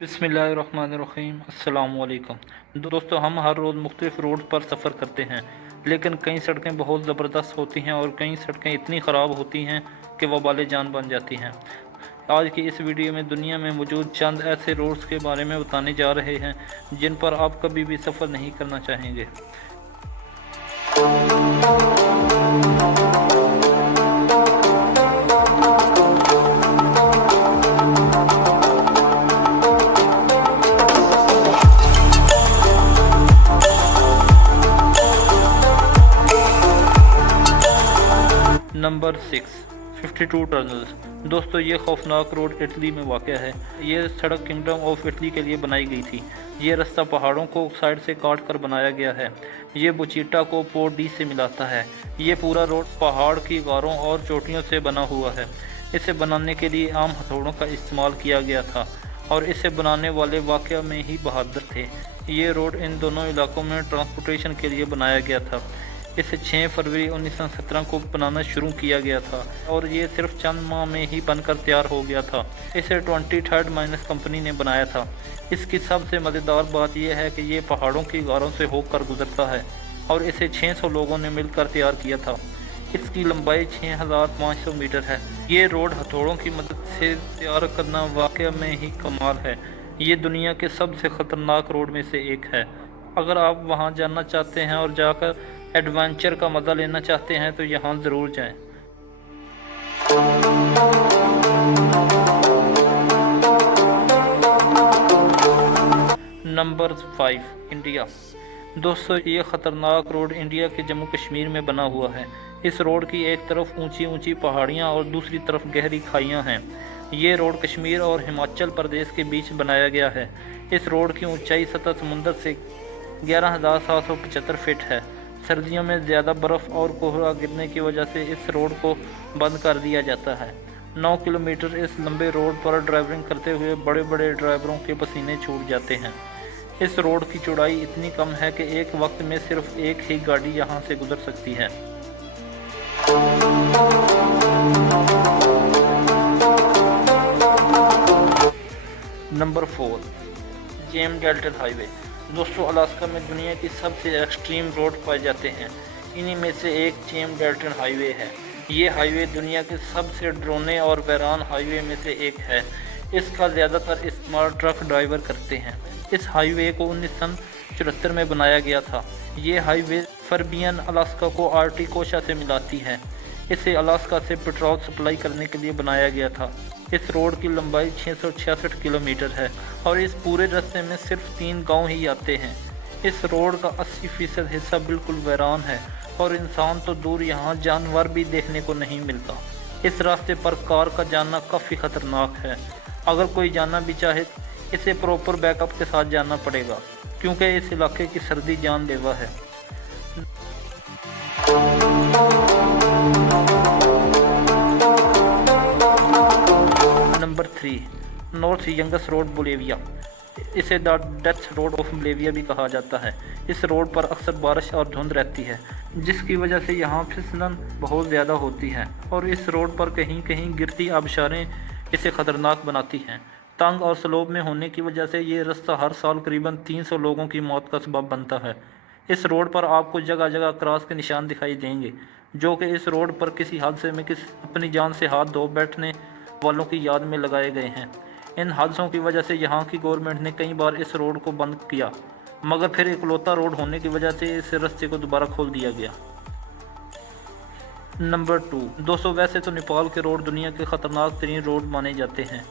बिस्मिल्लाहिर्रहमानिर्रहीम अस्सलाम वालेकुम। दोस्तों, हम हर रोज़ मुख्तलिफ़ रोड पर सफ़र करते हैं, लेकिन कई सड़कें बहुत ज़बरदस्त होती हैं और कई सड़कें इतनी ख़राब होती हैं कि वबाल जान बन जाती हैं। आज की इस वीडियो में दुनिया में मौजूद चंद ऐसे रोड्स के बारे में बताने जा रहे हैं जिन पर आप कभी भी सफ़र नहीं करना चाहेंगे। Number 6, 52 tunnels. दोस्तों, ये खौफनाक रोड इटली में वाक़ है। ये सड़क किंगडम ऑफ इटली के लिए बनाई गई थी। ये रास्ता पहाड़ों को साइड से काट कर बनाया गया है। ये बुचीटा को पोर्ट डी से मिलाता है। ये पूरा रोड पहाड़ की गारों और चोटियों से बना हुआ है। इसे बनाने के लिए आम हथौड़ों का इस्तेमाल किया गया था और इसे बनाने वाले वाक़या में ही बहादुर थे। ये रोड इन दोनों इलाकों में ट्रांसपोर्टेशन के लिए बनाया गया था। इसे 6 फरवरी 1917 को बनाना शुरू किया गया था और ये सिर्फ चंद माह में ही बनकर तैयार हो गया था। इसे 23rd माइनस कंपनी ने बनाया था। इसकी सबसे मज़ेदार बात यह है कि ये पहाड़ों की गारों से होकर गुजरता है और इसे 600 लोगों ने मिलकर तैयार किया था। इसकी लंबाई 6500 मीटर है। ये रोड हथौड़ों की मदद से तैयार करना वाकई में ही कमाल है। ये दुनिया के सबसे ख़तरनाक रोड में से एक है। अगर आप वहाँ जाना चाहते हैं और जाकर एडवेंचर का मज़ा लेना चाहते हैं तो यहाँ ज़रूर जाएं। Number 5, India. दोस्तों, ये ख़तरनाक रोड इंडिया के जम्मू कश्मीर में बना हुआ है। इस रोड की एक तरफ ऊंची ऊंची पहाड़ियाँ और दूसरी तरफ गहरी खाइयाँ हैं। ये रोड कश्मीर और हिमाचल प्रदेश के बीच बनाया गया है। इस रोड की ऊंचाई सतह समुंदर से 11,775 फीट है। सर्दियों में ज़्यादा बर्फ़ और कोहरा गिरने की वजह से इस रोड को बंद कर दिया जाता है। 9 किलोमीटर इस लंबे रोड पर ड्राइविंग करते हुए बड़े बड़े ड्राइवरों के पसीने छूट जाते हैं। इस रोड की चौड़ाई इतनी कम है कि एक वक्त में सिर्फ एक ही गाड़ी यहाँ से गुजर सकती है। Number 4, James Dalton highway. दोस्तों, अलास्का में दुनिया की सबसे एक्सट्रीम रोड पाए जाते हैं। इन्हीं में से एक जेम डेल्टन हाईवे है। ये हाईवे दुनिया के सबसे डरावने और वीरान हाईवे में से एक है। इसका ज़्यादातर इस्तेमाल ट्रक ड्राइवर करते हैं। इस हाईवे को 1974 में बनाया गया था। ये हाईवे फरबियन अलास्का को आर्टिक ओशन से मिलाती है। इसे अलास्का से पेट्रोल सप्लाई करने के लिए बनाया गया था। इस रोड की लंबाई 666 किलोमीटर है और इस पूरे रास्ते में सिर्फ 3 गांव ही आते हैं। इस रोड का 80% हिस्सा बिल्कुल वीरान है और इंसान तो दूर यहाँ जानवर भी देखने को नहीं मिलता। इस रास्ते पर कार का जाना काफ़ी ख़तरनाक है। अगर कोई जाना भी चाहे इसे प्रॉपर बैकअप के साथ जाना पड़ेगा क्योंकि इस इलाके की सर्दी जानलेवा है। Number 3, north Yungas road, Bolivia. इसे the death road of Bolivia भी कहा जाता है। इस रोड पर अक्सर बारिश और धुंध रहती है जिसकी वजह से यहाँ फिसलन बहुत ज़्यादा होती है और इस रोड पर कहीं कहीं गिरती आबशारें इसे ख़तरनाक बनाती हैं। तंग और स्लोप में होने की वजह से ये रास्ता हर साल करीबन 300 लोगों की मौत का सबब बनता है। इस रोड पर आपको जगह जगह क्रॉस के निशान दिखाई देंगे जो कि इस रोड पर किसी हादसे में अपनी जान से हाथ धो बैठने वालों की याद में लगाए गए हैं। इन हादसों की वजह से यहाँ की गवर्नमेंट ने कई बार इस रोड को बंद किया, मगर फिर इकलौता रोड होने की वजह से इस रास्ते को दोबारा खोल दिया गया। नंबर 2, दोस्तों, वैसे तो नेपाल के रोड दुनिया के ख़तरनाक तरीन रोड माने जाते हैं।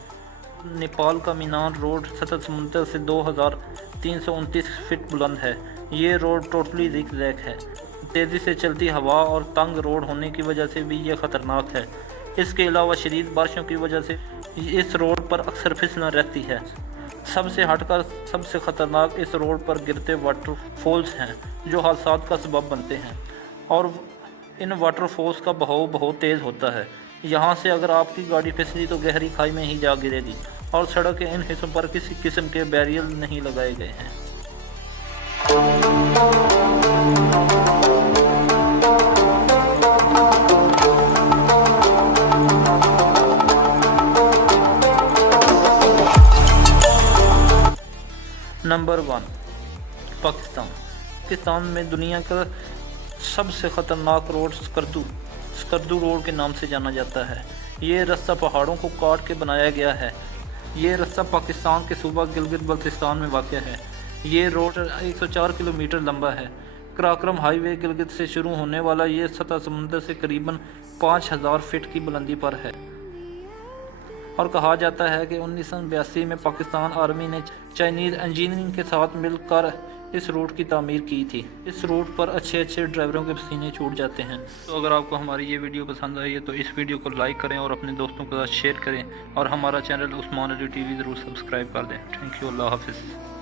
नेपाल का मीनार रोड सतह समुंदर से 2329 फीट बुलंद है। ये रोड टोटली रिक्स है। तेज़ी से चलती हवा और तंग रोड होने की वजह से भी ये ख़तरनाक है। इसके अलावा शदीद बारिशों की वजह से इस रोड पर अक्सर फिसलन रहती है। सबसे हटकर सबसे ख़तरनाक इस रोड पर गिरते वाटरफॉल्स हैं जो हादसात का सबब बनते हैं और इन वाटरफॉल्स का बहाव बहुत तेज़ होता है। यहाँ से अगर आपकी गाड़ी फिसली तो गहरी खाई में ही जा गिरेगी और सड़क के इन हिस्सों पर किसी किस्म के बैरियर नहीं लगाए गए हैं। नंबर 1, पाकिस्तान में दुनिया का सबसे ख़तरनाक रोड स्कर्दू रोड के नाम से जाना जाता है। ये रास्ता पहाड़ों को काट के बनाया गया है। ये रास्ता पाकिस्तान के सूबा गिलगित बल्तिस्तान में वाक़ है। ये रोड 104 किलोमीटर लंबा है। कराक्रम हाईवे गिलगित से शुरू होने वाला ये सतह समुंदर से करीबन 5000 फीट की बुलंदी पर है और कहा जाता है कि 1982 में पाकिस्तान आर्मी ने चाइनीज़ इंजीनियरिंग के साथ मिलकर इस रूट की तामीर की थी। इस रूट पर अच्छे ड्राइवरों के पसीने छूट जाते हैं। तो अगर आपको हमारी ये वीडियो पसंद आई है तो इस वीडियो को लाइक करें और अपने दोस्तों के साथ शेयर करें और हमारा चैनल उस्मान अली टीवी ज़रूर सब्सक्राइब कर दें। थैंक यू, अल्लाह हाफिज़।